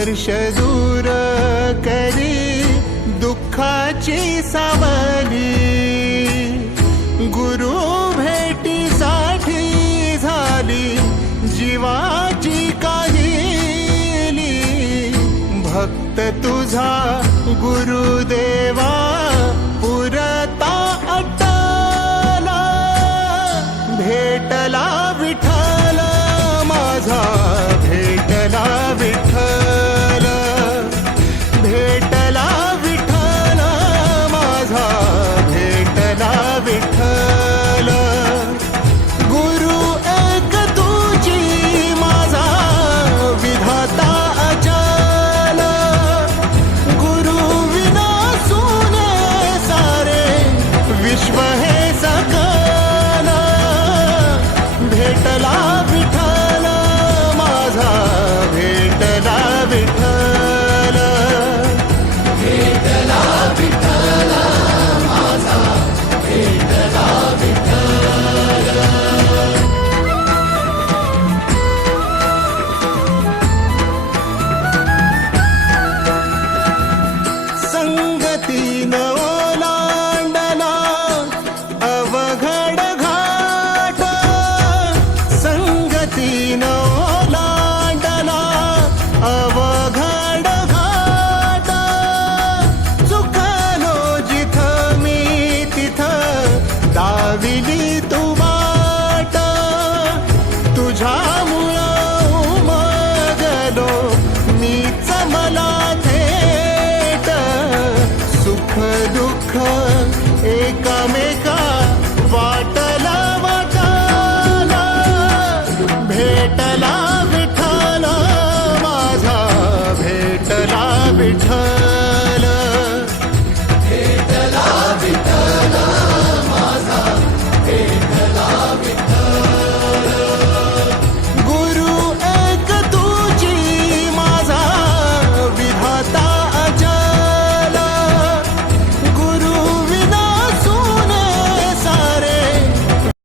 स्पर्श दूर करी दुःखाची सावली, गुरु भेटीसाठी झाली जीवाची काहिली। भक्त तुझा गुरुदेवा पुरता अटला, भेटला विठ्ठल माझा, भेटला विठ्ठल, भेटला विठ्ठल माझा, भेटला विठ्ठल। गुरु एक तुझी माझा विधाता अचल, गुरु विना सुने सारे विश्व हे सकल। भेटला विठ्ठल माझा, भेटला विठ्ठल, भेटला विठ्ठल माझा, भेटला विठ्ठल। संगतीन ओलांडला अवघड घाट, संगतीन ओलांडला अवघड घाट। चुकलो जिथं मी तिथं दाविली तू वाट, तुझ्यामुळं उमगलो मीच मला थेट। सुख दुःख एकामेका